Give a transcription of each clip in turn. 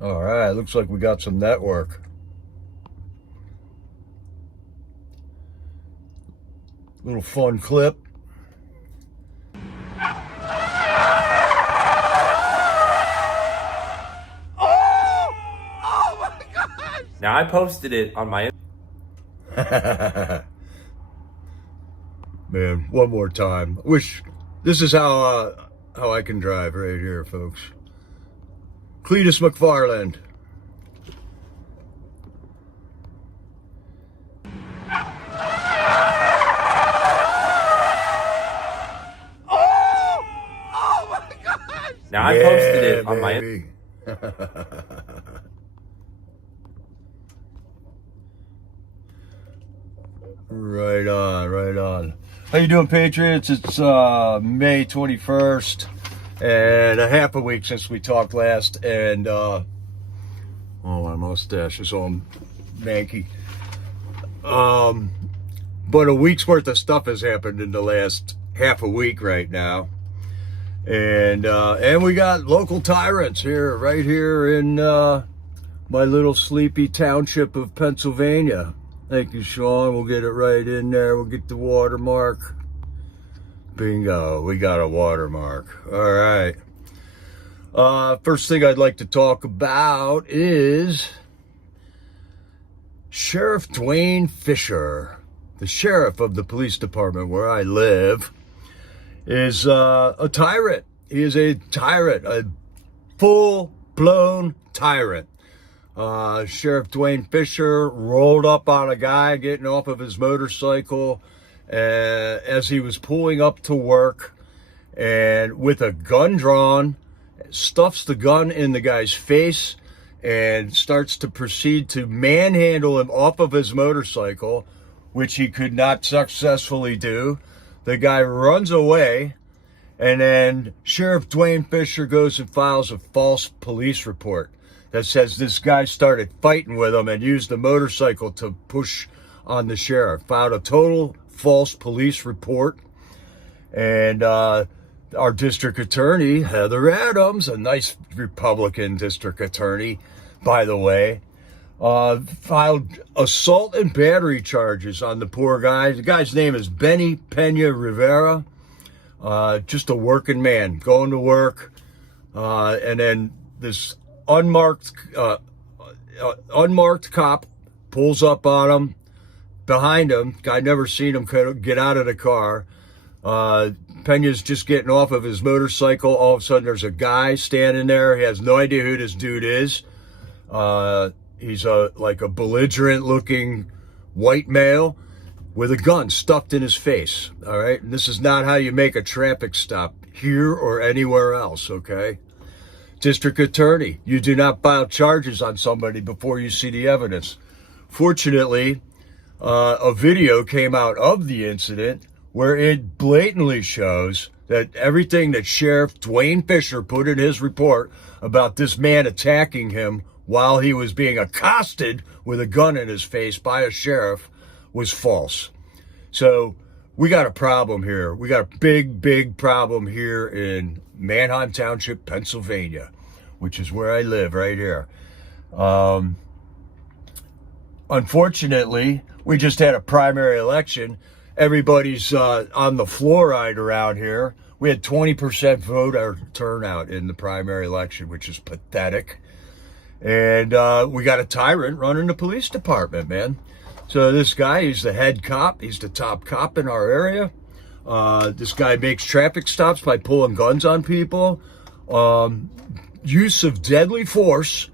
All right, looks like we got some network. Little fun clip. Now, I posted it on my... Man, one more time. Wish this is how I can drive right here, folks. Cletus McFarland. Now, I posted it on my... Right on, right on. How you doing, Patriots? It's May 21st, and a half a week since we talked last, and oh, my mustache is all manky. But a week's worth of stuff has happened in the last half a week right now. And we got local tyrants here, right here in my little sleepy township of Pennsylvania. Thank you, Sean. We'll get it right in there. We'll get the watermark. Bingo. We got a watermark. All right. First thing I'd like to talk about is Sheriff Duane Fisher, the sheriff of the police department where I live, is a tyrant. He is a tyrant, a full-blown tyrant. Sheriff Duane Fisher rolled up on a guy getting off of his motorcycle as he was pulling up to work, and with a gun drawn, stuffs the gun in the guy's face and starts to proceed to manhandle him off of his motorcycle, which he could not successfully do. The guy runs away, and then Sheriff Duane Fisher goes and files a false police report that says this guy started fighting with him and used the motorcycle to push on the sheriff. Filed a total false police report. And our district attorney, Heather Adams, a nice Republican district attorney, by the way, filed assault and battery charges on the poor guy. The guy's name is Benny Pena Rivera. Just a working man, going to work. And then this unmarked cop pulls up on him, behind him. Guy never seen him get out of the car. Pena's just getting off of his motorcycle. All of a sudden, there's a guy standing there. He has no idea who this dude is. He's like a belligerent-looking white male with a gun stuffed in his face. All right, and this is not how you make a traffic stop here or anywhere else. Okay. District attorney, you do not file charges on somebody before you see the evidence. Fortunately, a video came out of the incident where it blatantly shows that everything that Sheriff Duane Fisher put in his report about this man attacking him while he was being accosted with a gun in his face by a sheriff was false. So we got a problem here. We got a big, big problem here in Manheim Township, Pennsylvania, which is where I live, right here. Unfortunately, we just had a primary election. Everybody's on the fluoride around here. We had 20% voter turnout in the primary election, which is pathetic. And we got a tyrant running the police department, man. So this guy, he's the head cop. He's the top cop in our area. This guy makes traffic stops by pulling guns on people. Use of deadly force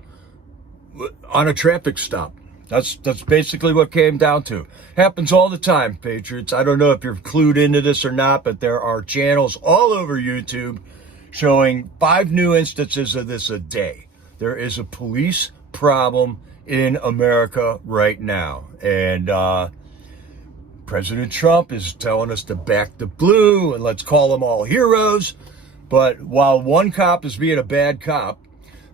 on a traffic stop. That's basically what came down to. Happens all the time, Patriots. I don't know if you're clued into this or not, but there are channels all over YouTube showing 5 new instances of this a day. There is a police problem in America right now. And President Trump is telling us to back the blue and let's call them all heroes. But while one cop is being a bad cop,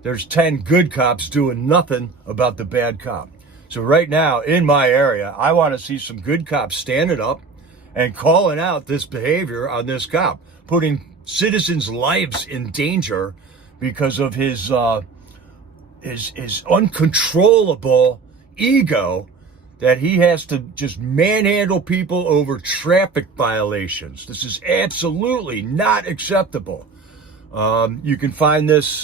there's 10 good cops doing nothing about the bad cop. So right now in my area, I want to see some good cops standing up and calling out this behavior on this cop, putting citizens' lives in danger because of his his uncontrollable ego that he has to just manhandle people over traffic violations. This is absolutely not acceptable. You can find this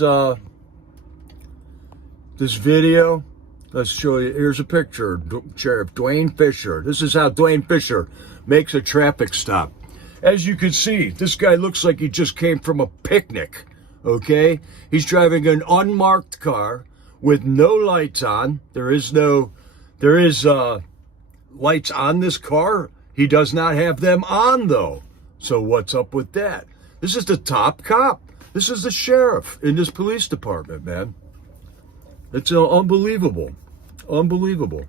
this video. Let's show you. Here's a picture. Sheriff Duane Fisher. This is how Duane Fisher makes a traffic stop. As you can see, this guy looks like he just came from a picnic. Okay? He's driving an unmarked car with no lights on. There is lights on this car. He does not have them on, though. So what's up with that? This is the top cop. This is the sheriff in this police department, man. It's unbelievable. Unbelievable.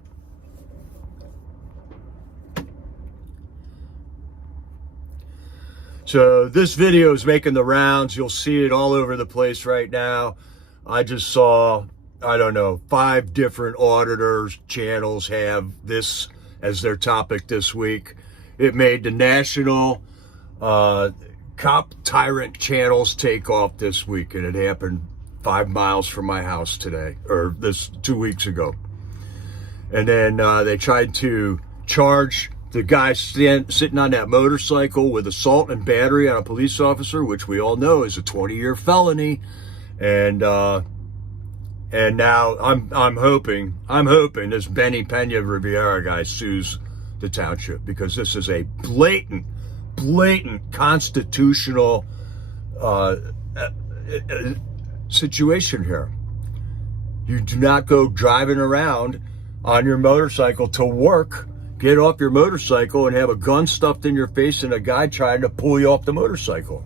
So this video is making the rounds. You'll see it all over the place right now. I just saw, I don't know, 5 different auditors channels have this as their topic this week. It made the national cop tyrant channels take off this week, and it happened 5 miles from my house today, or this 2 weeks ago. And then they tried to charge the guy sitting on that motorcycle with assault and battery on a police officer, which we all know is a 20-year felony. And now I'm hoping this Benny Pena Rivera guy sues the township, because this is a blatant constitutional situation here. You do not go driving around on your motorcycle to work, get off your motorcycle and have a gun stuffed in your face and a guy trying to pull you off the motorcycle.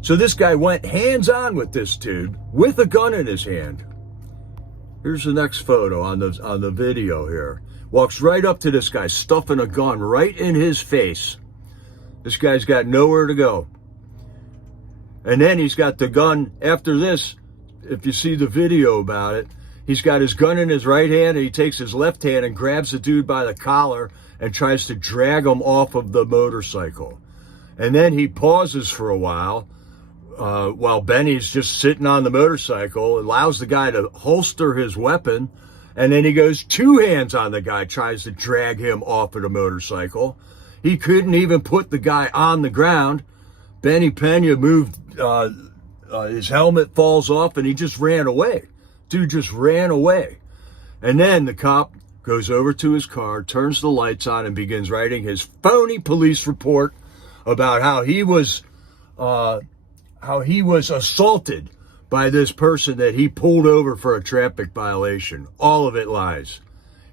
So this guy went hands-on with this dude with a gun in his hand. Here's the next photo on the video here. Walks right up to this guy, stuffing a gun right in his face. This guy's got nowhere to go. And then he's got the gun after this. If you see the video about it, he's got his gun in his right hand, and he takes his left hand and grabs the dude by the collar and tries to drag him off of the motorcycle. And then he pauses for a while Benny's just sitting on the motorcycle, allows the guy to holster his weapon, and then he goes 2 hands on the guy, tries to drag him off of the motorcycle. He couldn't even put the guy on the ground. Benny Pena moved, his helmet falls off, and he just ran away. Dude just ran away. And then the cop goes over to his car, turns the lights on, and begins writing his phony police report about how he was assaulted by this person that he pulled over for a traffic violation. All of it lies.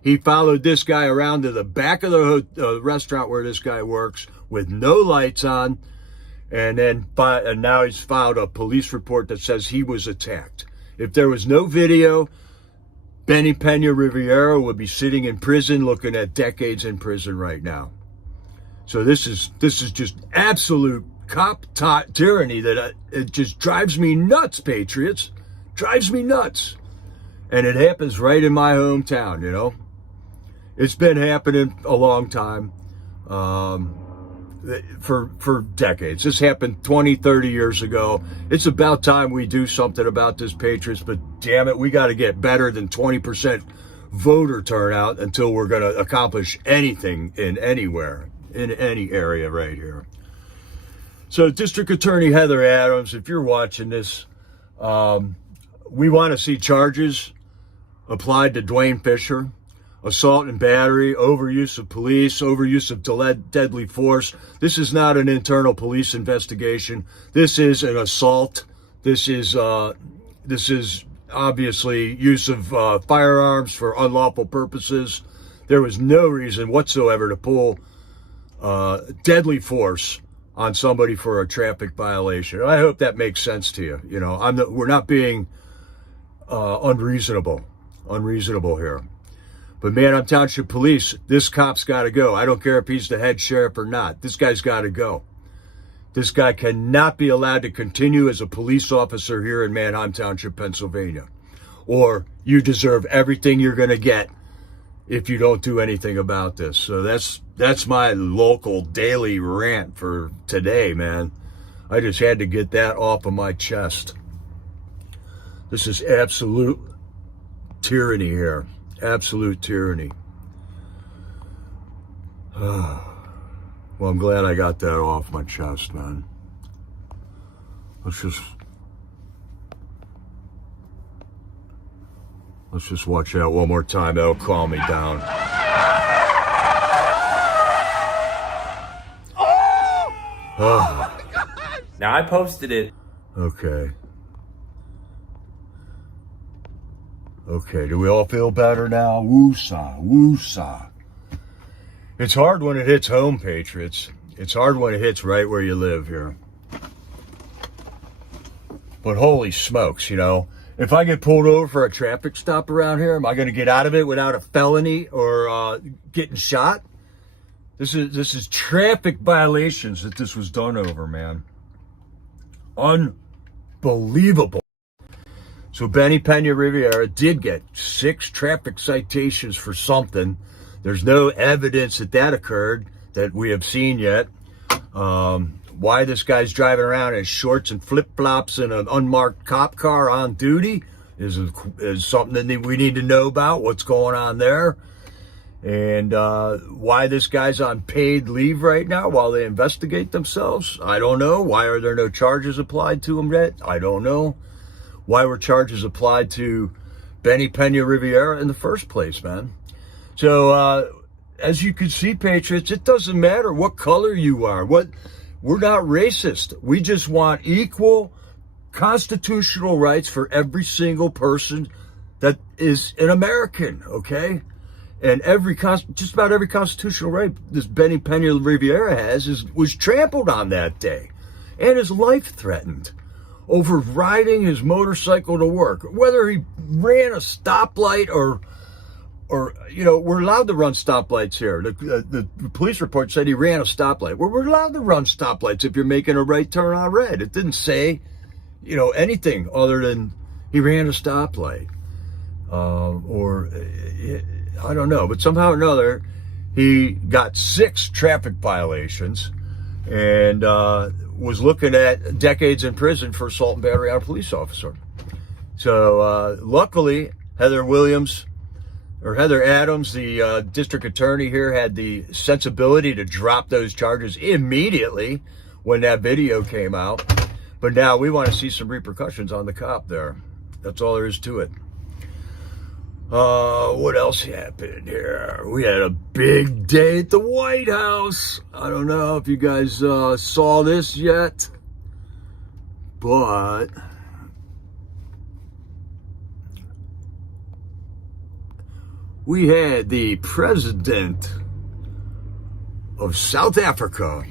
He followed this guy around to the back of the restaurant where this guy works with no lights on, and now he's filed a police report that says he was attacked. If there was no video, Benny Pena Rivera would be sitting in prison, looking at decades in prison right now. So this is just absolute cop tyranny that it just drives me nuts, Patriots. Drives me nuts. And it happens right in my hometown, you know. It's been happening a long time, for decades. This happened 20, 30 years ago. It's about time we do something about this, Patriots, but damn it, we got to get better than 20% voter turnout until we're going to accomplish anything in anywhere, in any area right here. So District Attorney Heather Adams, if you're watching this, we want to see charges applied to Duane Fisher. Assault and battery, overuse of police, overuse of deadly force. This is not an internal police investigation. This is an assault. This is obviously use of firearms for unlawful purposes. There was no reason whatsoever to pull deadly force on somebody for a traffic violation. I hope that makes sense to you. You know, we're not being unreasonable here. But Manheim Township Police, this cop's got to go. I don't care if he's the head sheriff or not. This guy's got to go. This guy cannot be allowed to continue as a police officer here in Manheim Township, Pennsylvania. Or you deserve everything you're going to get if you don't do anything about this. So that's my local daily rant for today, man. I just had to get that off of my chest. This is absolute tyranny here. Absolute tyranny. Well, I'm glad I got that off my chest, man. Let's just watch that one more time. That'll calm me down. Oh. Now I posted it. Okay. Okay, do we all feel better now? Woosah, woosah. It's hard when it hits home, Patriots. It's hard when it hits right where you live here. But holy smokes, you know, if I get pulled over for a traffic stop around here, am I going to get out of it without a felony or getting shot? This is traffic violations that this was done over, man. Unbelievable. So Benny Pena Riviera did get 6 traffic citations for something. There's no evidence that occurred that we have seen yet. Why this guy's driving around in shorts and flip-flops in an unmarked cop car on duty is something that we need to know about, what's going on there. And why this guy's on paid leave right now while they investigate themselves, I don't know. Why are there no charges applied to him yet? I don't know. Why were charges applied to Benny Pena Riviera in the first place, man? So, as you can see, Patriots, it doesn't matter what color you are. We're not racist. We just want equal constitutional rights for every single person that is an American, okay? And just about every constitutional right this Benny Pena Riviera has was trampled on that day, and his life threatened over riding his motorcycle to work. Whether he ran a stoplight or you know, we're allowed to run stoplights here. The police report said he ran a stoplight. Well, we're allowed to run stoplights if you're making a right turn on red. It didn't say, you know, anything other than he ran a stoplight. I don't know, but somehow or another, he got 6 traffic violations and was looking at decades in prison for assault and battery on a police officer. So luckily, Heather Adams, the district attorney here, had the sensibility to drop those charges immediately when that video came out. But now we want to see some repercussions on the cop there. That's all there is to it. What else happened here? We had a big day at the White House. I don't know if you guys saw this yet, but we had the president of South Africa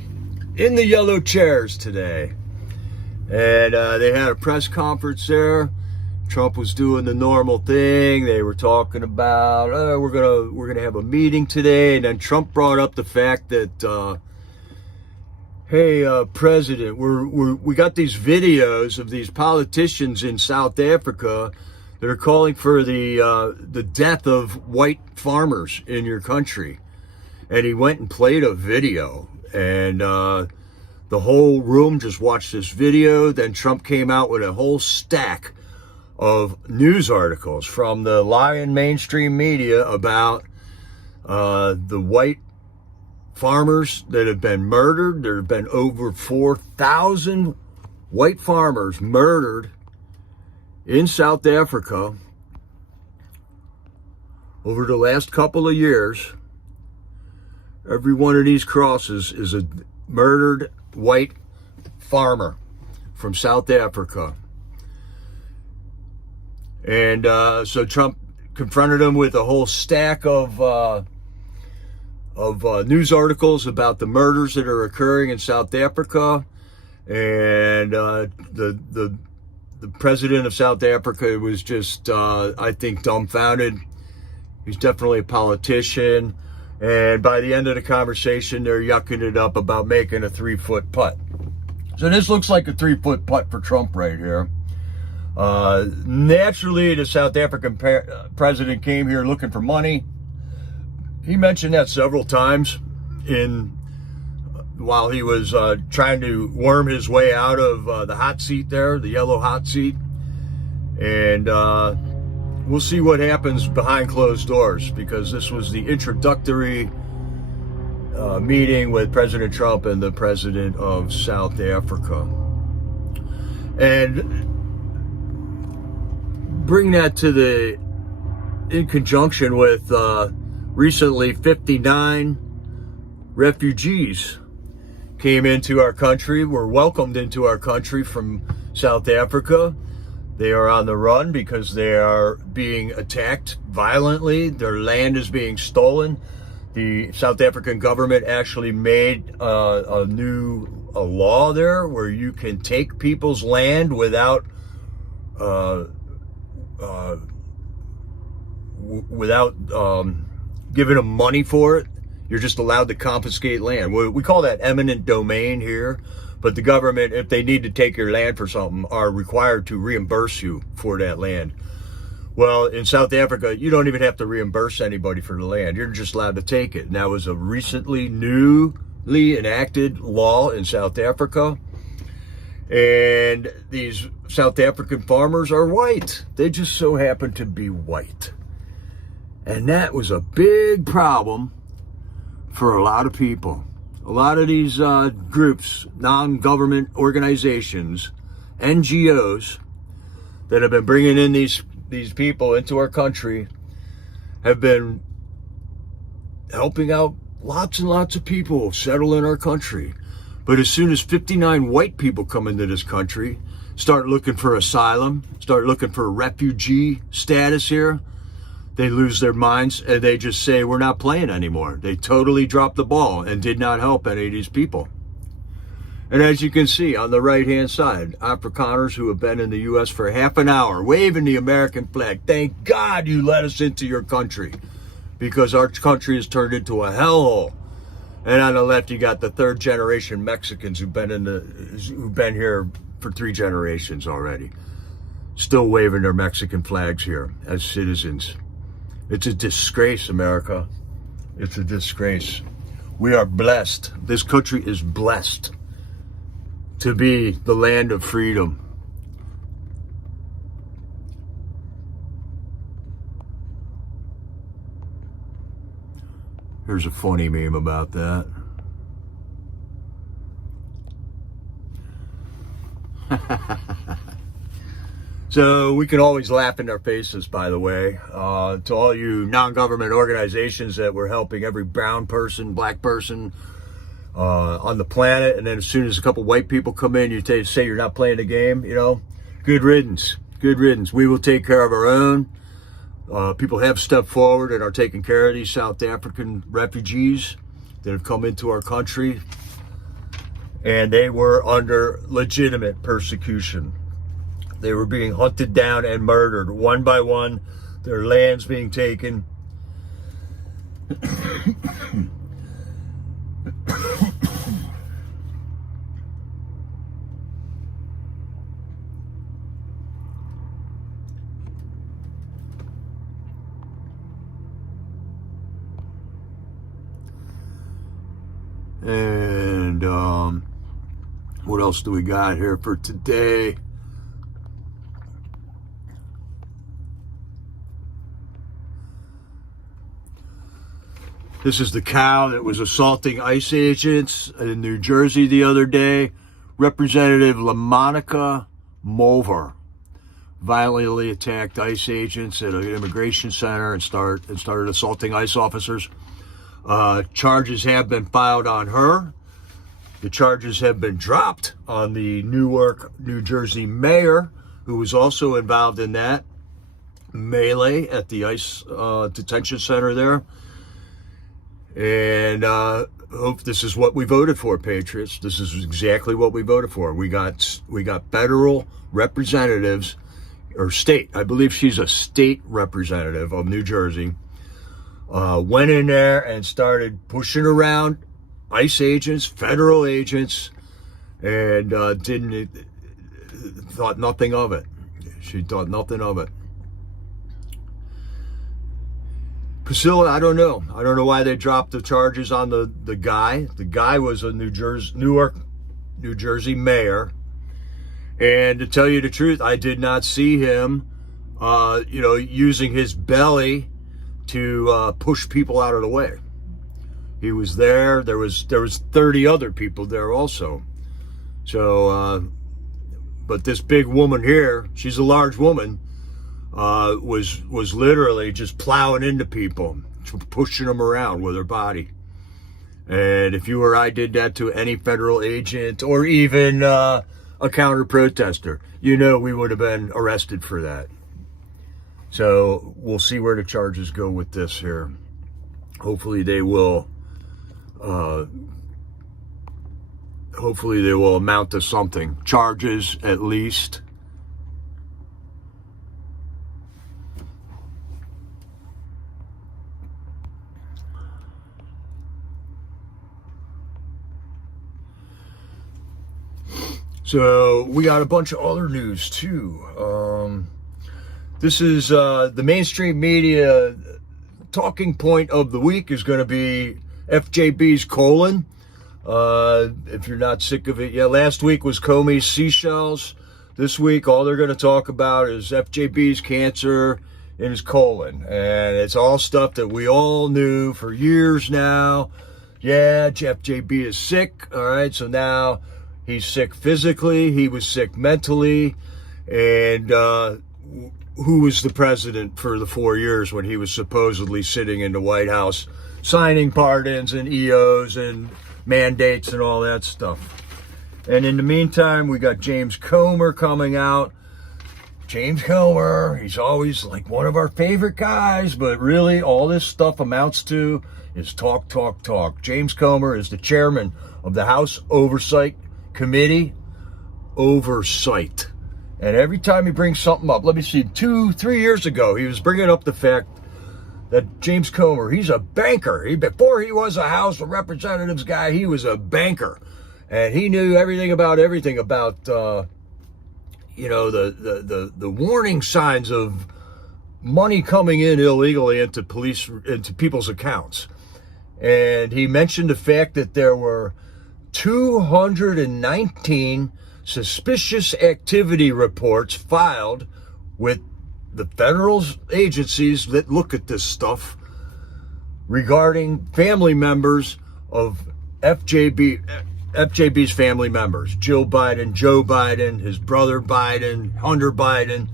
in the yellow chairs today. And they had a press conference there. Trump was doing the normal thing. They were talking about, we're gonna have a meeting today. And then Trump brought up the fact that, hey, President, we got these videos of these politicians in South Africa that are calling for the death of white farmers in your country. And he went and played a video, and the whole room just watched this video. Then Trump came out with a whole stack of news articles from the lying mainstream media about the white farmers that have been murdered. There have been over 4,000 white farmers murdered in South Africa over the last couple of years. Every one of these crosses is a murdered white farmer from South Africa. And so Trump confronted him with a whole stack of news articles about the murders that are occurring in South Africa. And the president of South Africa was just, I think, dumbfounded. He's definitely a politician. And by the end of the conversation, they're yucking it up about making a 3-foot putt. So this looks like a 3-foot putt for Trump right here. Naturally, the South African president came here looking for money. He mentioned that several times while he was trying to worm his way out of the hot seat there, the yellow hot seat. And we'll see what happens behind closed doors, because this was the introductory meeting with President Trump and the president of South Africa. And bring that to in conjunction with recently 59 refugees came into our country, were welcomed into our country from South Africa. They are on the run because they are being attacked violently. Their land is being stolen. The South African government actually made a law there where you can take people's land without giving them money for it. You're just allowed to confiscate land. We call that eminent domain here. But the government, if they need to take your land for something, are required to reimburse you for that land. Well, in South Africa, you don't even have to reimburse anybody for the land. You're just allowed to take it. And that was a recently, newly enacted law in South Africa. And these South African farmers are white. They just so happen to be white. And that was a big problem for a lot of people. A lot of these groups, non-government organizations, NGOs, that have been bringing in these people into our country have been helping out lots and lots of people settle in our country. But as soon as 59 white people come into this country, start looking for asylum, start looking for refugee status here, they lose their minds and they just say, we're not playing anymore. They totally dropped the ball and did not help any of these people. And as you can see on the right-hand side, Afrikaners who have been in the U.S. for half an hour, waving the American flag. Thank God you let us into your country, because our country has turned into a hellhole. And on the left, you got the third-generation Mexicans who've been here for 3 generations already, still waving their Mexican flags here as citizens. It's a disgrace, America. It's a disgrace. We are blessed. This country is blessed to be the land of freedom. Here's a funny meme about that. So we can always laugh in their faces, by the way, to all you non-government organizations that were helping every brown person, black person on the planet. And then as soon as a couple white people come in, you say you're not playing the game, you know, good riddance, good riddance. We will take care of our own. People have stepped forward and are taking care of these South African refugees that have come into our country. And they were under legitimate persecution. They were being hunted down and murdered one by one, their lands being taken. And what else do we got here for today? This is the cow that was assaulting ICE agents in New Jersey the other day. Representative LaMonica Mulver violently attacked ICE agents at an immigration center and started assaulting ICE officers. Charges have been filed on her. The charges have been dropped on the Newark, New Jersey mayor, who was also involved in that melee at the ICE detention center there. And hope this is what we voted for, Patriots. This is exactly what we voted for. We got federal representatives, or state. I believe she's a state representative of New Jersey. Went in there and started pushing around ICE agents, federal agents, and thought nothing of it. She thought nothing of it. Priscilla, I don't know. I don't know why they dropped the charges on the guy. The guy was a Newark, New Jersey mayor. And to tell you the truth, I did not see him using his belly to push people out of the way. He was there. There was 30 other people there also. So, but this big woman here, she's a large woman, was literally just plowing into people, pushing them around with her body. And if you or I did that to any federal agent or even a counter protester, we would have been arrested for that. So we'll see where the charges go with this here. Hopefully they will amount to something. Charges, at least. So we got a bunch of other news too. This is the mainstream media talking point of the week is going to be FJB's colon. If you're not sick of it yet, last week was Comey's seashells. This week, all they're going to talk about is FJB's cancer in his colon. And it's all stuff that we all knew for years now. Yeah, FJB is sick. All right, so now he's sick physically. He was sick mentally. And who was the president for the 4 years when he was supposedly sitting in the White House signing pardons and EOs and mandates and all that stuff? And in the meantime, we got James Comer coming out. James Comer, he's always like one of our favorite guys, but really all this stuff amounts to is talk, talk, talk. James Comer is the chairman of the House Oversight Committee. Oversight. And every time he brings something up, let me see, 2-3 years ago, he was bringing up the fact that James Comer, he's a banker. Before he was a House of Representatives guy, he was a banker. And he knew everything about the warning signs of money coming in illegally into people's accounts. And he mentioned the fact that there were 219 suspicious activity reports filed with the federal agencies that look at this stuff regarding family members of FJB's family members. Jill Biden, Joe Biden, his brother Biden, Hunter Biden.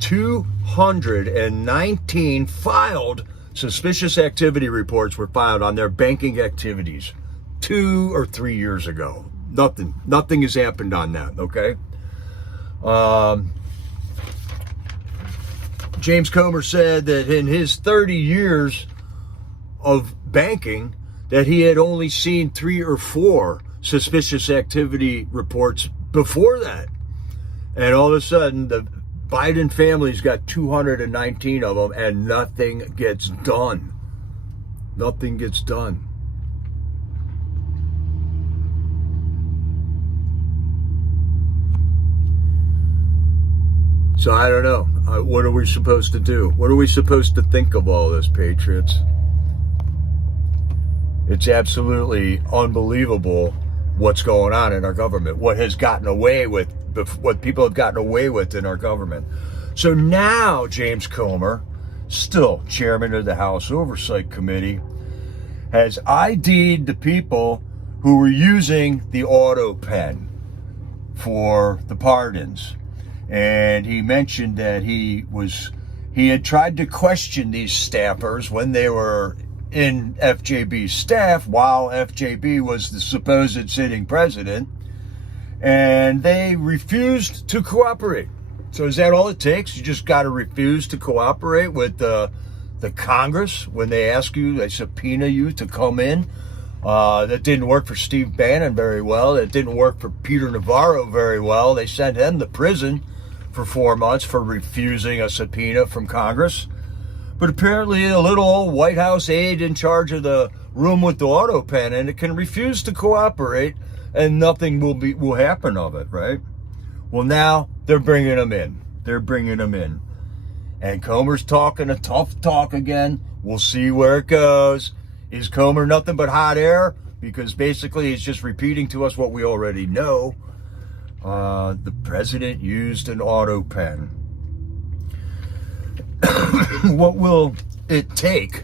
219 filed suspicious activity reports were filed on their banking activities 2 or 3 years ago. Nothing has happened on that, okay? James Comer said that in his 30 years of banking, that he had only seen 3 or 4 suspicious activity reports before that. And all of a sudden, the Biden family's got 219 of them, and nothing gets done. Nothing gets done. So I don't know. What are we supposed to do? What are we supposed to think of all this, Patriots? It's absolutely unbelievable what's going on in our government. What people have gotten away with in our government. So now James Comer, still chairman of the House Oversight Committee, has ID'd the people who were using the auto pen for the pardons. And he mentioned that he had tried to question these staffers when they were in FJB's staff while FJB was the supposed sitting president, and they refused to cooperate. So is that all it takes? You just got to refuse to cooperate with the Congress when they ask you, they subpoena you to come in? That didn't work for Steve Bannon very well. It didn't work for Peter Navarro very well. They sent him to prison for 4 months for refusing a subpoena from Congress. But apparently a little old White House aide in charge of the room with the auto pen, and it can refuse to cooperate, and nothing will happen of it, right? Well, now they're bringing them in. And Comer's talking a tough talk again. We'll see where it goes. Is Comer nothing but hot air? Because basically he's just repeating to us what we already know. The president used an auto pen. what will it take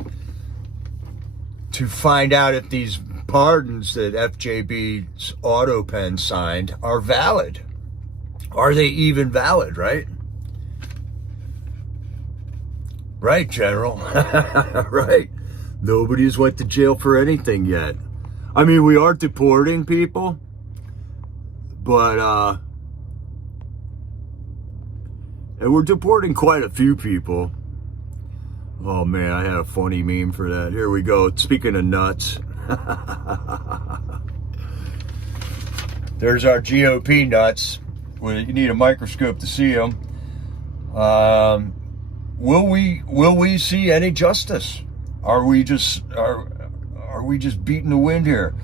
to find out if these pardons that FJB's auto pen signed are valid? Are they even valid, right? Right, General. Right. Nobody's went to jail for anything yet. I mean, we are deporting people, but, and we're deporting quite a few people. Oh man, I had a funny meme for that. Here we go. Speaking of nuts. There's our GOP nuts. You need a microscope to see them. Will we see any justice? Are we just beating the wind here?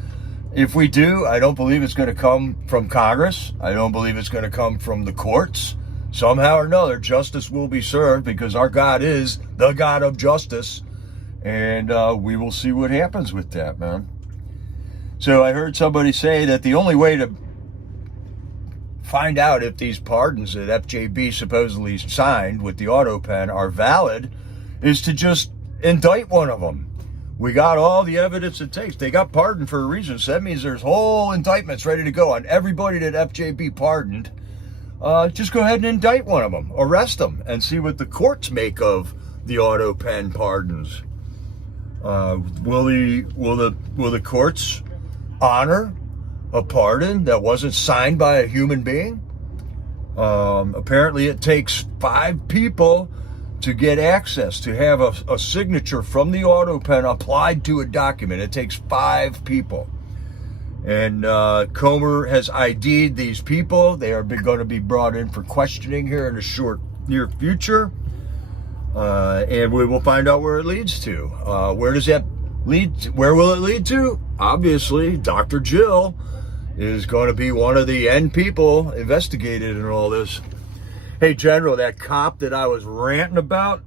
If we do, I don't believe it's going to come from Congress. I don't believe it's going to come from the courts. Somehow or another, justice will be served because our God is the God of justice. And we will see what happens with that, man. So I heard somebody say that the only way to find out if these pardons that FJB supposedly signed with the auto pen are valid is to just indict one of them. We got all the evidence it takes. They got pardoned for a reason. So that means there's whole indictments ready to go on everybody that FJB pardoned. Just go ahead and indict one of them, arrest them, and see what the courts make of the auto pen pardons. Will the courts honor a pardon that wasn't signed by a human being? Apparently, it takes 5 people to get access, to have a signature from the auto pen applied to a document. It takes 5 people. And Comer has ID'd these people. They are going to be brought in for questioning here in the near future. And we will find out where it leads to. Where does that lead to? Where will it lead to? Obviously, Dr. Jill is going to be one of the end people investigated in all this. Hey, General, that cop that I was ranting about,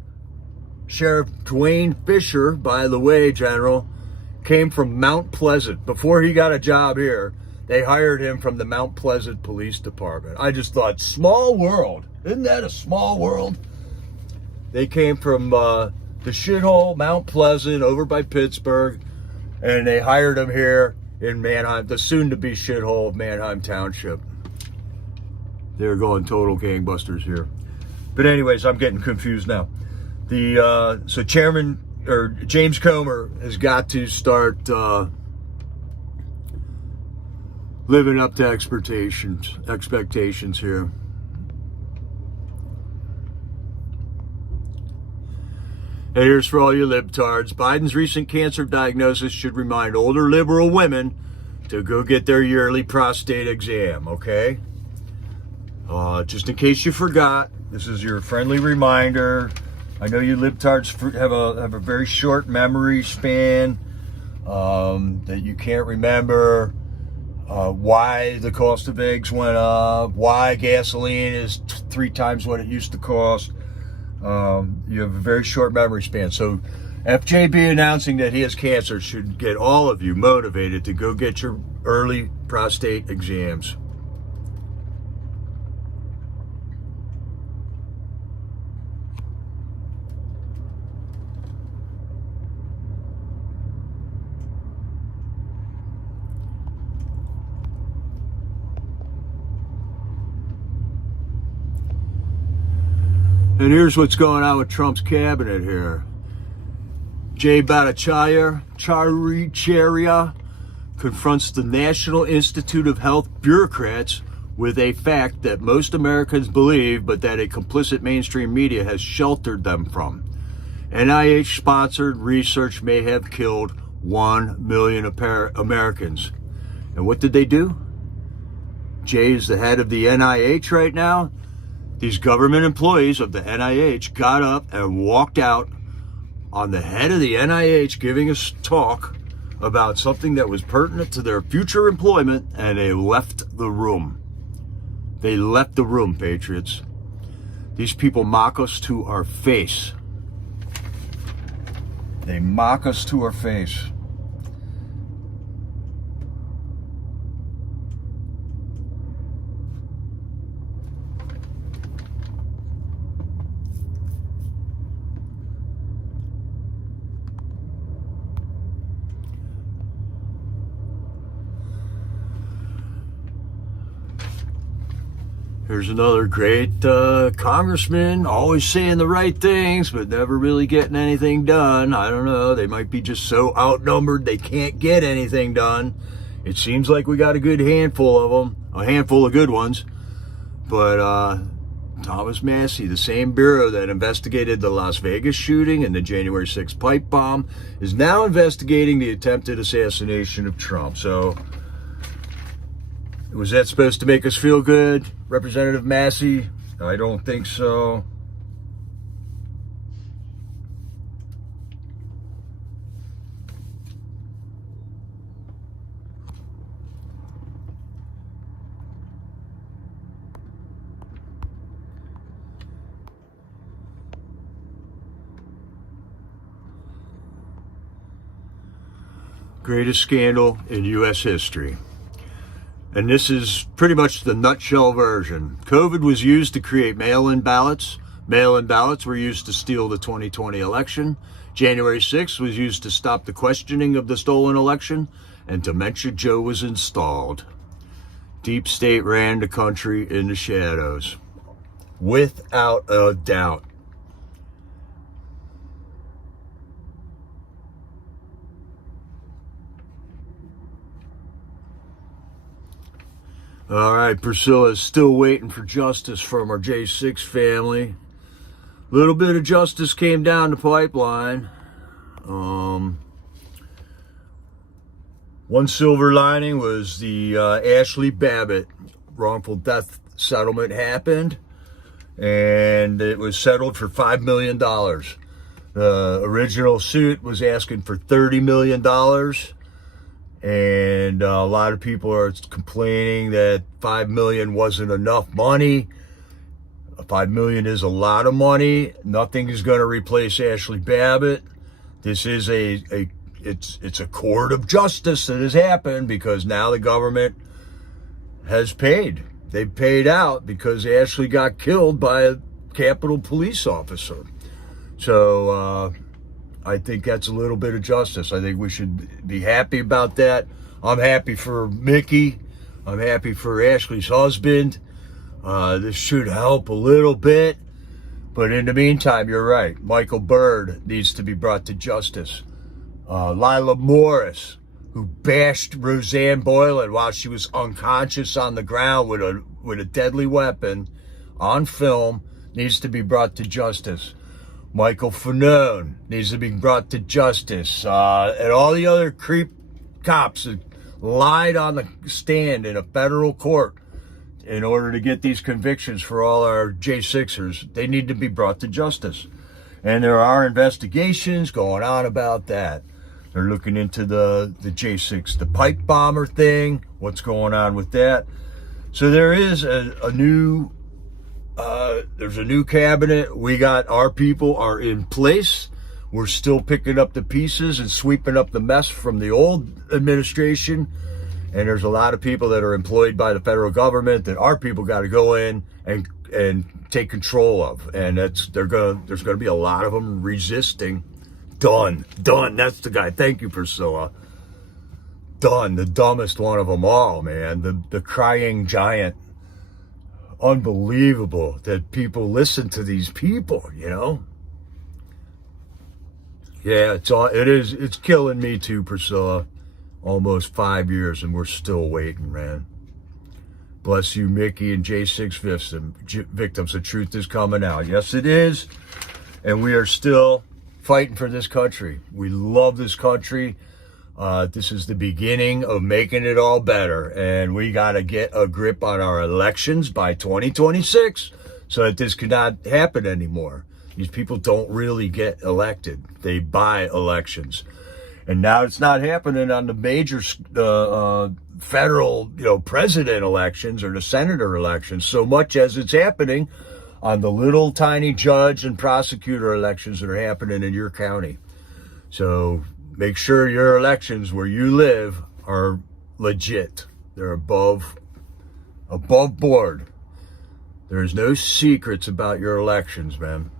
Sheriff Duane Fisher, by the way, General, came from Mount Pleasant. Before he got a job here, they hired him from the Mount Pleasant Police Department. I just thought, small world. Isn't that a small world? They came from the shithole Mount Pleasant over by Pittsburgh, and they hired him here in Manheim, the soon-to-be shithole of Manheim Township. They're going total gangbusters here. But anyways, I'm getting confused now. So Chairman, or James Comer, has got to start living up to expectations here. And here's for all you libtards. Biden's recent cancer diagnosis should remind older liberal women to go get their yearly prostate exam, okay? Just in case you forgot, this is your friendly reminder. I know you libtards have a very short memory span, that you can't remember why the cost of eggs went up, why gasoline is 3 times what it used to cost. You have a very short memory span. So FJB announcing that he has cancer should get all of you motivated to go get your early prostate exams. And here's what's going on with Trump's cabinet here. Jay Bhattacharya confronts the National Institute of Health bureaucrats with a fact that most Americans believe, but that a complicit mainstream media has sheltered them from. NIH-sponsored research may have killed 1 million Americans. And what did they do? Jay is the head of the NIH right now. These government employees of the NIH got up and walked out on the head of the NIH giving us talk about something that was pertinent to their future employment, and they left the room. They left the room, patriots. These people mock us to our face. They mock us to our face. Here's another great congressman, always saying the right things, but never really getting anything done. I don't know. They might be just so outnumbered they can't get anything done. It seems like we got a good handful of them, a handful of good ones. But Thomas Massie, the same bureau that investigated the Las Vegas shooting and the January 6th pipe bomb, is now investigating the attempted assassination of Trump. So, was that supposed to make us feel good, Representative Massie? I don't think so. Greatest scandal in U.S. history. And this is pretty much the nutshell version. COVID was used to create mail-in ballots. Mail-in ballots were used to steal the 2020 election. January 6th was used to stop the questioning of the stolen election. And Dementia Joe was installed. Deep state ran the country in the shadows. Without a doubt. All right, Priscilla's still waiting for justice from our J6 family. A little bit of justice came down the pipeline. One silver lining was the Ashley Babbot wrongful death settlement happened, and it was settled for $5 million. The original suit was asking for $30 million. And a lot of people are complaining that $5 million wasn't enough money. $5 million is a lot of money. Nothing is going to replace Ashley Babbot. This is it's a court of justice that has happened because now the government has paid. They paid out because Ashley got killed by a Capitol police officer. So, I think that's a little bit of justice. I think we should be happy about that. I'm happy for Mickey. I'm happy for Ashley's husband. This should help a little bit. But in the meantime, you're right. Michael Byrd needs to be brought to justice. Lila Morris, who bashed Roseanne Boylan while she was unconscious on the ground with a deadly weapon on film, needs to be brought to justice. Michael Fanone needs to be brought to justice. And all the other creep cops that lied on the stand in a federal court in order to get these convictions for all our J6ers, they need to be brought to justice. And there are investigations going on about that. They're looking into the J6, the pipe bomber thing, what's going on with that. So there is a new... there's a new cabinet. We got our people are in place. We're still picking up the pieces and sweeping up the mess from the old administration. And there's a lot of people that are employed by the federal government that our people got to go in and take control of. And there's gonna be a lot of them resisting. Done. That's the guy. Thank you, Priscilla. Done. The dumbest one of them all, man. The crying giant. Unbelievable that people listen to these people, you know? Yeah, it's killing me too, Priscilla. Almost 5 years and we're still waiting, man. Bless you, Mickey and J6 victims. The truth is coming out. Yes, it is. And we are still fighting for this country. We love this country. This is the beginning of making it all better. And we got to get a grip on our elections by 2026 so that this cannot happen anymore. These people don't really get elected. They buy elections. And now it's not happening on the major federal, president elections or the senator elections so much as it's happening on the little tiny judge and prosecutor elections that are happening in your county. So make sure your elections where you live are legit. They're above board. There's no secrets about your elections, man.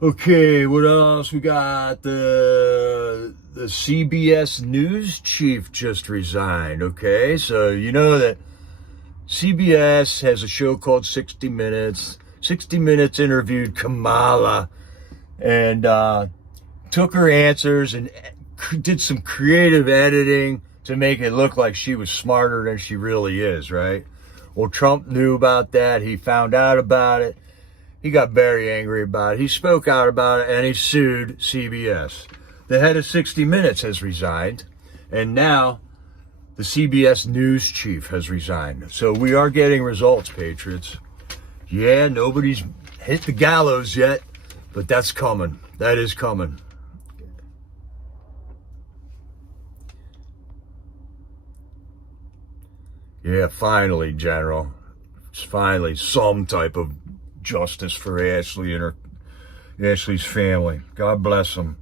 Okay, what else? We got the the CBS News Chief just resigned, okay? So you know that CBS has a show called 60 Minutes. 60 Minutes interviewed Kamala and took her answers and did some creative editing to make it look like she was smarter than she really is, right? Well, Trump knew about that. He found out about it. He got very angry about it. He spoke out about it, and he sued CBS. The head of 60 Minutes has resigned, and now the CBS News Chief has resigned. So we are getting results, Patriots. Yeah, nobody's hit the gallows yet, but that's coming. That is coming. Yeah, finally, General. It's finally some type of justice for Ashley and Ashley's family. God bless them.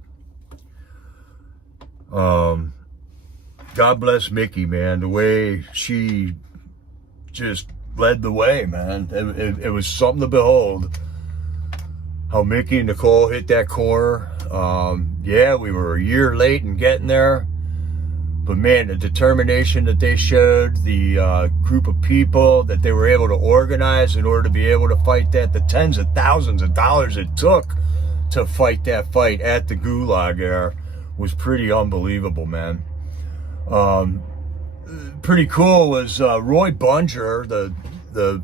God bless Mickey, man. The way she just led the way, man. It was something to behold. How Mickey and Nicole hit that corner. Yeah, we were a year late in getting there. But man, the determination that they showed, the group of people that they were able to organize in order to be able to fight that, the tens of thousands of dollars it took to fight that fight at the Gulag there was pretty unbelievable, man. Pretty cool was Roy Bunger, the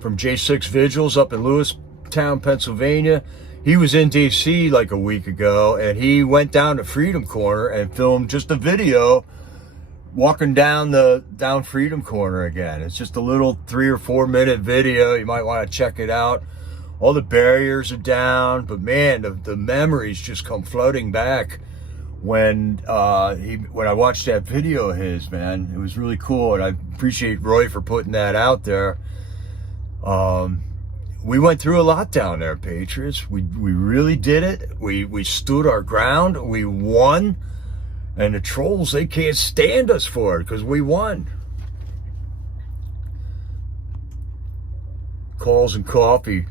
from J6 Vigils up in Lewistown, Pennsylvania. He was in D.C. like a week ago, and he went down to Freedom Corner and filmed just a video walking down Freedom Corner again. It's just a little 3 or 4 minute video. You might want to check it out. All the barriers are down, but man, the memories just come floating back when I watched that video of his, man. It was really cool, and I appreciate Roy for putting that out there. We went through a lot down there, Patriots. We really did it. We stood our ground. We won. And the trolls, they can't stand us for it because we won. Calls and coffee.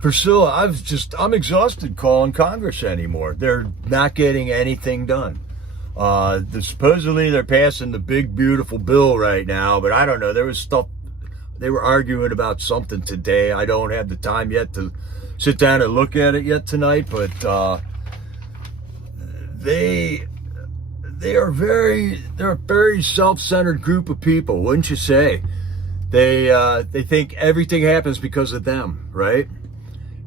Priscilla, I'm exhausted calling Congress anymore. They're not getting anything done. Supposedly they're passing the big, beautiful bill right now, but I don't know. There was stuff. They were arguing about something today. I don't have the time yet to sit down and look at it yet tonight, but they're a very self-centered group of people, wouldn't you say? They think everything happens because of them, right?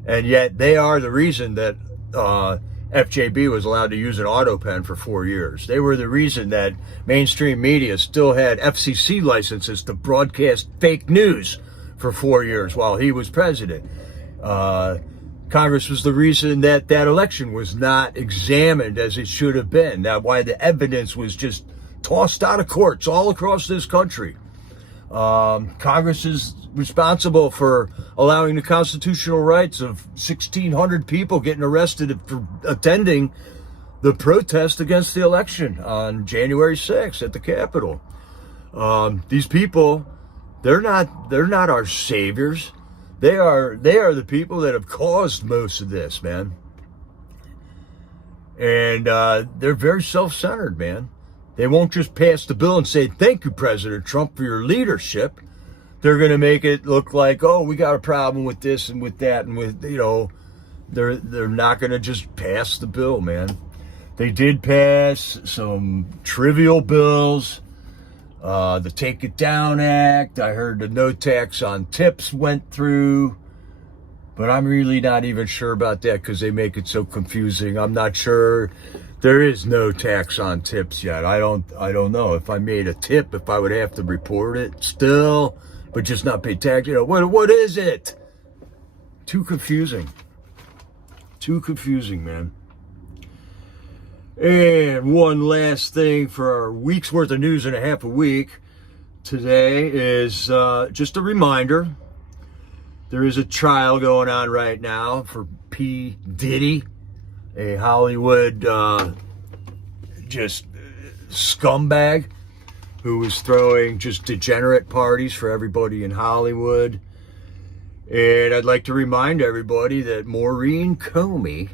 And yet they are the reason that FJB was allowed to use an auto pen for 4 years. They were the reason that mainstream media still had FCC licenses to broadcast fake news for 4 years while he was president. Congress was the reason that election was not examined as it should have been. That's why the evidence was just tossed out of courts all across this country. Congress is responsible for allowing the constitutional rights of 1,600 people getting arrested for attending the protest against the election on January 6th at the Capitol. These people, they're not our saviors. They are the people that have caused most of this, man. And they're very self-centered, man. They won't just pass the bill and say, thank you, President Trump, for your leadership. They're going to make it look like, oh, we got a problem with this and with that. And with, they're not going to just pass the bill, man. They did pass some trivial bills. The Take It Down Act. I heard the no tax on tips went through. But I'm really not even sure about that because they make it so confusing. I'm not sure. There is no tax on tips yet. I don't know if I made a tip, if I would have to report it still, but just not pay tax. What is it? Too confusing. Too confusing, man. And one last thing for our week's worth of news and a half a week. Today is just a reminder. There is a trial going on right now for P. Diddy, a Hollywood just scumbag who was throwing just degenerate parties for everybody in Hollywood. And I'd like to remind everybody that Moren Comey,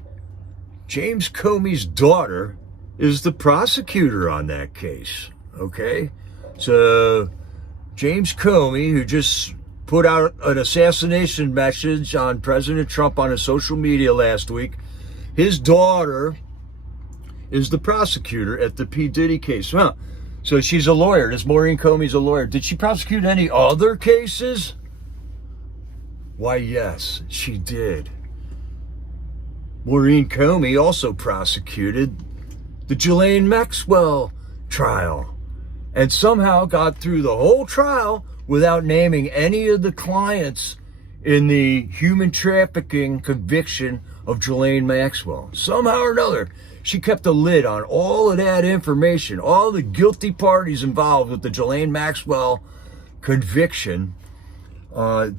James Comey's daughter, is the prosecutor on that case. Okay? So James Comey, who just put out an assassination message on President Trump on his social media last week, his daughter is the prosecutor at the P. Diddy case. Huh. So she's a lawyer. This Moren Comey's a lawyer. Did she prosecute any other cases? Why, yes, she did. Moren Comey also prosecuted the Ghislaine Maxwell trial and somehow got through the whole trial without naming any of the clients in the human trafficking conviction of Ghislaine Maxwell. Somehow or another, she kept a lid on all of that information. All the guilty parties involved with the Ghislaine Maxwell conviction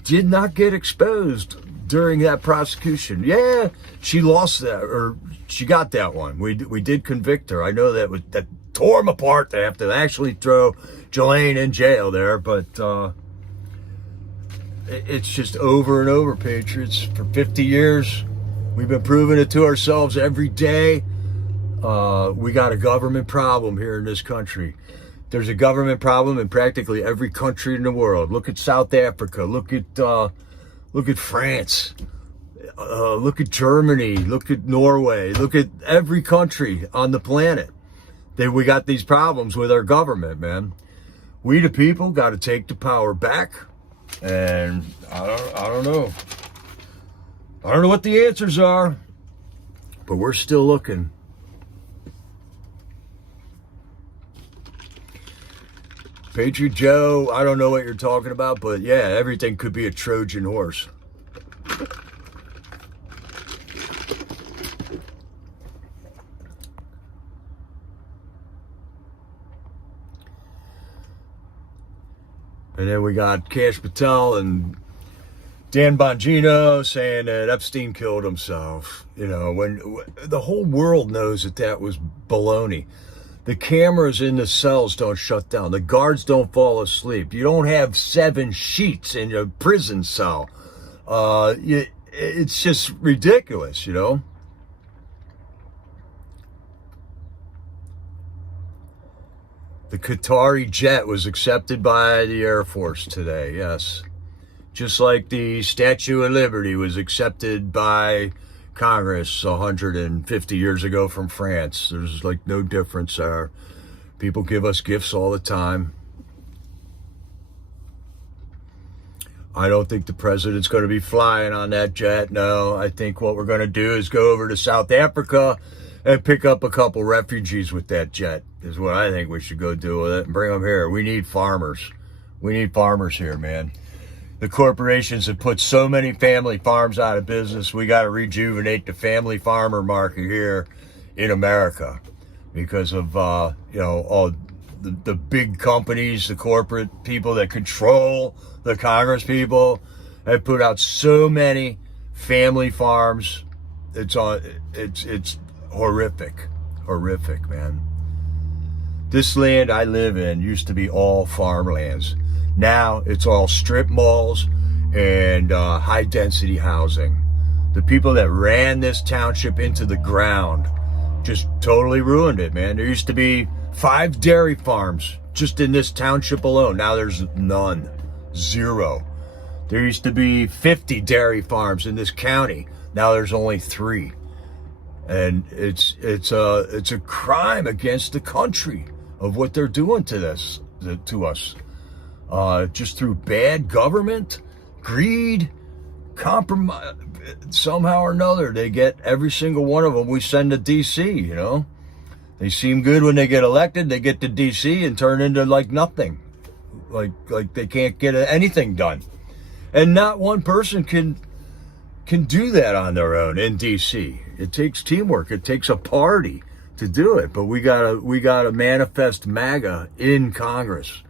did not get exposed during that prosecution. Yeah, she lost that, or she got that one. We did convict her. I know that tore them apart. They have to actually throw Ghislaine in jail there, but it's just over and over, Patriots. For 50 years, we've been proving it to ourselves every day. We got a government problem here in this country. There's a government problem in practically every country in the world. Look at South Africa. Look at France. Look at Germany. Look at Norway. Look at every country on the planet. We got these problems with our government, man. We the people got to take the power back. And I don't know. I don't know what the answers are, but we're still looking. Patri Joe, I don't know what you're talking about, but yeah, everything could be a Trojan horse. And then we got Cash Patel and Dan Bongino saying that Epstein killed himself. You know, when the whole world knows that was baloney. The cameras in the cells don't shut down. The guards don't fall asleep. You don't have 7 sheets in your prison cell. It's just ridiculous, you know. The Qatari jet was accepted by the Air Force today, yes. Just like the Statue of Liberty was accepted by Congress 150 years ago from France. There's like no difference there. People give us gifts all the time. I don't think the president's going to be flying on that jet. No, I think what we're going to do is go over to South Africa and pick up a couple refugees with that jet is what I think we should go do with it and bring them here. We need farmers. We need farmers here, man. The corporations have put so many family farms out of business. We got to rejuvenate the family farmer market here in America because of, all the big companies, the corporate people that control the Congress people have put out so many family farms. It's horrific, man. This land I live in used to be all farmlands. Now it's all strip malls and high-density housing. The people that ran this township into the ground just totally ruined it, man. There used to be 5 dairy farms just in this township alone. Now there's none. 0. There used to be 50 dairy farms in this county. Now there's only 3. And it's a crime against the country of what they're doing to us. Just through bad government, greed, compromise. Somehow or another, they get every single one of them we send to D.C., you know. They seem good when they get elected. They get to D.C. and turn into like nothing. Like they can't get anything done. And not one person can do that on their own in D.C. It takes teamwork. It takes a party to do it. But we gotta manifest MAGA in Congress.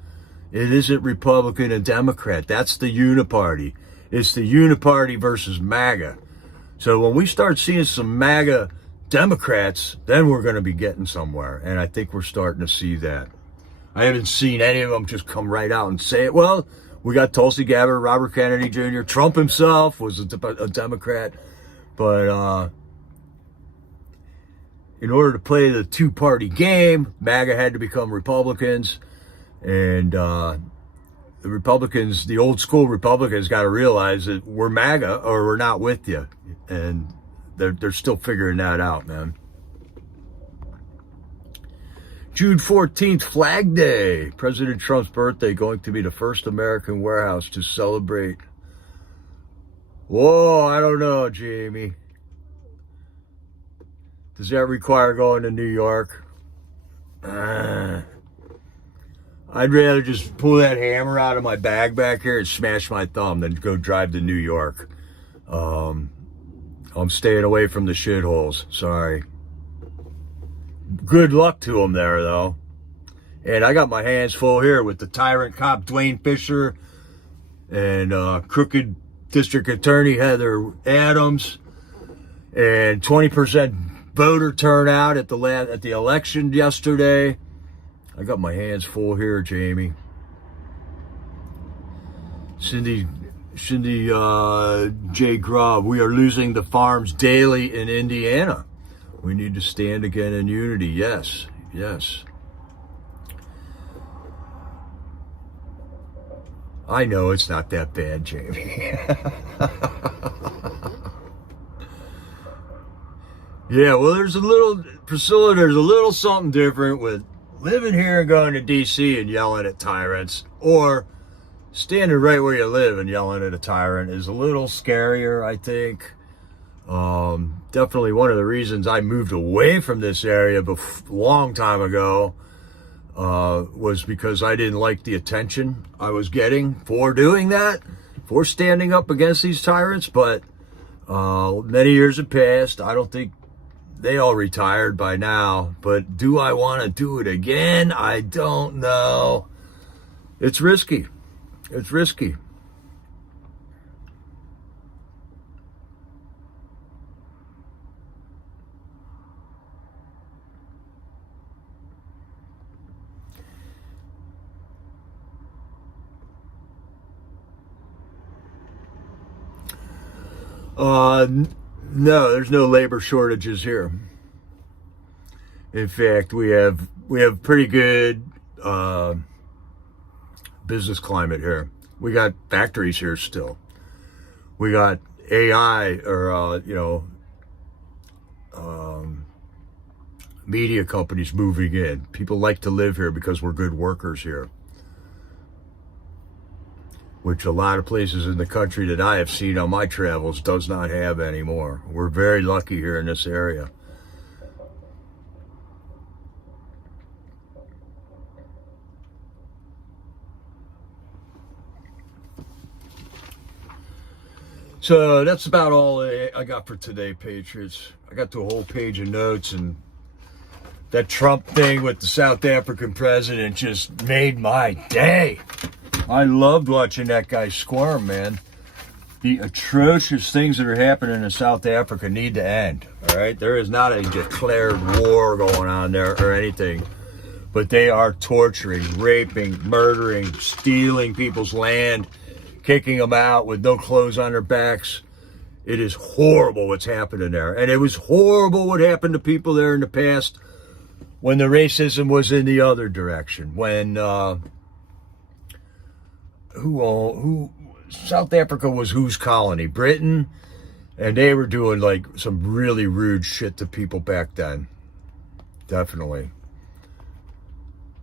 It isn't Republican and Democrat. That's the uniparty. It's the uniparty versus MAGA. So when we start seeing some MAGA Democrats, then we're going to be getting somewhere. And I think we're starting to see that. I haven't seen any of them just come right out and say it. Well, we got Tulsi Gabbard, Robert Kennedy Jr., Trump himself was a Democrat. But in order to play the two-party game, MAGA had to become Republicans. And the Republicans, the old school Republicans, got to realize that we're MAGA or we're not with you. And they're still figuring that out, man. June 14th, Flag Day. President Trump's birthday, going to be the first American warehouse to celebrate. Whoa, I don't know, Jamie. Does that require going to New York? I'd rather just pull that hammer out of my bag back here and smash my thumb than go drive to New York. I'm staying away from the shitholes. Sorry. Good luck to them there, though. And I got my hands full here with the Tyrant cop Duane Fisher and crooked District Attorney Heather Adams and 20% voter turnout at the election yesterday. I got my hands full here, Jamie. Cindy J. Grubb, we are losing the farms daily in Indiana. We need to stand again in unity. Yes, yes. I know it's not that bad, Jamie. Yeah, well, Priscilla, there's a little something different with living here and going to D.C. and yelling at tyrants, or standing right where you live and yelling at a tyrant is a little scarier, I think. Definitely one of the reasons I moved away from this area a long time ago was because I didn't like the attention I was getting for doing that, for standing up against these tyrants. But many years have passed. I don't think they all retired by now. But do I want to do it again? I don't know. It's risky. It's risky. No, there's no labor shortages here. In fact, we have pretty good business climate here. We got factories here still. We got AI or media companies moving in. People like to live here because we're good workers here, which a lot of places in the country that I have seen on my travels does not have anymore. We're very lucky here in this area. So that's about all I got for today, Patriots. I got to a whole page of notes, and that Trump thing with the South African president just made my day. I loved watching that guy squirm, man. The atrocious things that are happening in South Africa need to end, all right? There is not a declared war going on there or anything, but they are torturing, raping, murdering, stealing people's land, kicking them out with no clothes on their backs. It is horrible what's happening there. And it was horrible what happened to people there in the past when the racism was in the other direction. When South Africa was whose colony? Britain. And they were doing like some really rude shit to people back then. Definitely.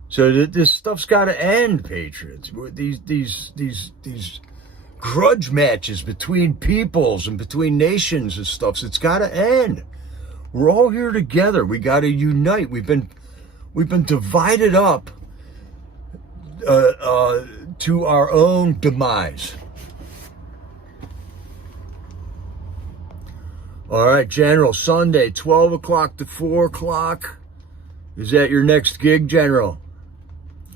So this stuff's got to end, Patriots. These grudge matches between peoples and between nations and stuff. So it's got to end. We're all here together. We got to unite. We've been divided up to our own demise. All right, General. Sunday, 12 o'clock to 4 o'clock. Is that your next gig, General?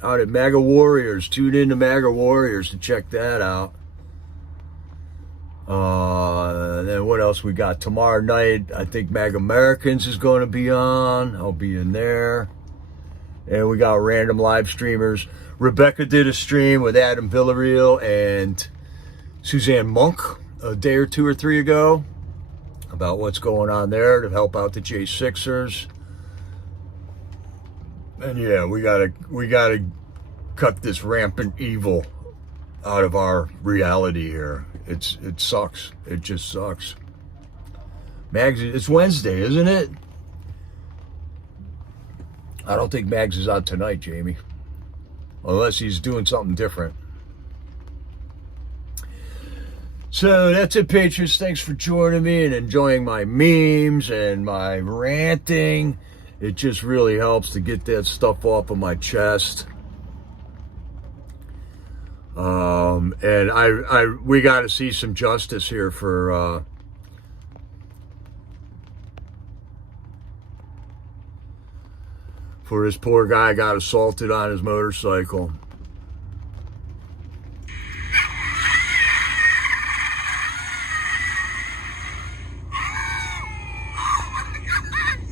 Out at MAGA Warriors. Tune in to MAGA Warriors to check that out. Then what else we got? Tomorrow night, I think MAGA Americans is going to be on. I'll be in there. And we got random live streamers. Rebecca did a stream with Adam Villarreal and Suzanne Monk a day or two or three ago about what's going on there to help out the J6ers. And yeah, we gotta cut this rampant evil out of our reality here. It sucks. It just sucks. Mags, it's Wednesday, isn't it? I don't think Mags is out tonight, Jamie. Unless he's doing something different. So that's it, Patriots. Thanks for joining me and enjoying my memes and my ranting. It just really helps to get that stuff off of my chest. And we got to see some justice here for this poor guy got assaulted on his motorcycle.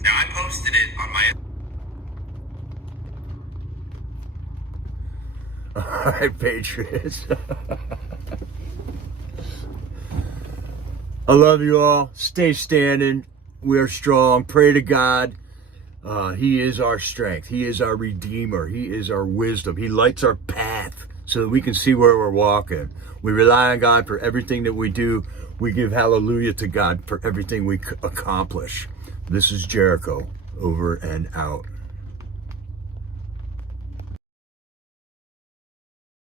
Now I posted it on my... All right, Patriots. I love you all. Stay standing. We are strong. Pray to God. He is our strength. He is our redeemer. He is our wisdom. He lights our path so that we can see where we're walking. We rely on God for everything that we do. We give hallelujah to God for everything we accomplish. This is Jericho, over and out.